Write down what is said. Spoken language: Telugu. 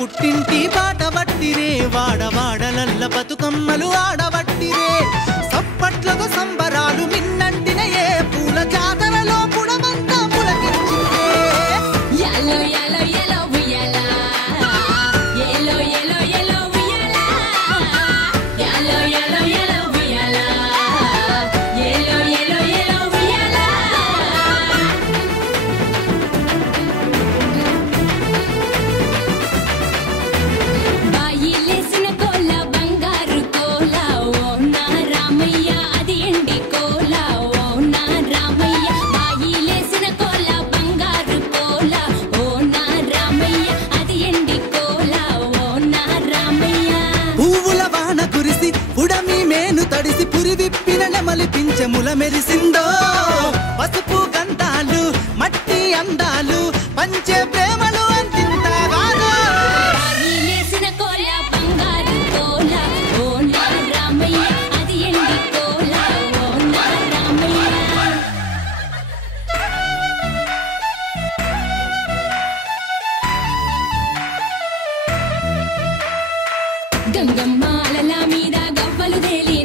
పుట్టింటి బాట వట్టిరే వాడవాడలల్ల బతుకమ్మలు ఆడవట్టిరే సప్పట్లతో సంబరాలు మిన్నంటినయే పూల జాతరలో పుడమంతా పులకించిరే యాలో యాలో యాలో ఉయ్యాలా ఏలో ఏలో ఏలో ఉయ్యాలా యాలో యాలో యాలో ఉయ్యాలా ఏలో ఏలో ఏలో ఉయ్యాలా బాయిలేసిన కోల బంగారు కోల ఓ నా రామయ్య అది ఎండి కోల ఓ నా రామయ్య బాయిలేసిన కోల బంగారు కోల ఓ నా రామయ్య అది ఎండి కోల ఓ నా రామయ్య పువ్వుల వాన కురిసి పుడమి మేను తడిసి పురి విప్పిన నెమలి పింఛముల మెరిసిందో పసుపు గంధాలు మట్టి అందాలు పంచే ప్రేమలు అంతింతగానో బాయిలేసిన కోల బంగారు కోల ఓ నా రామయ్య అది ఎండి కోల ఓ నా రామయ్య గంగమ్మ అలల మీద గవ్వలు తేలి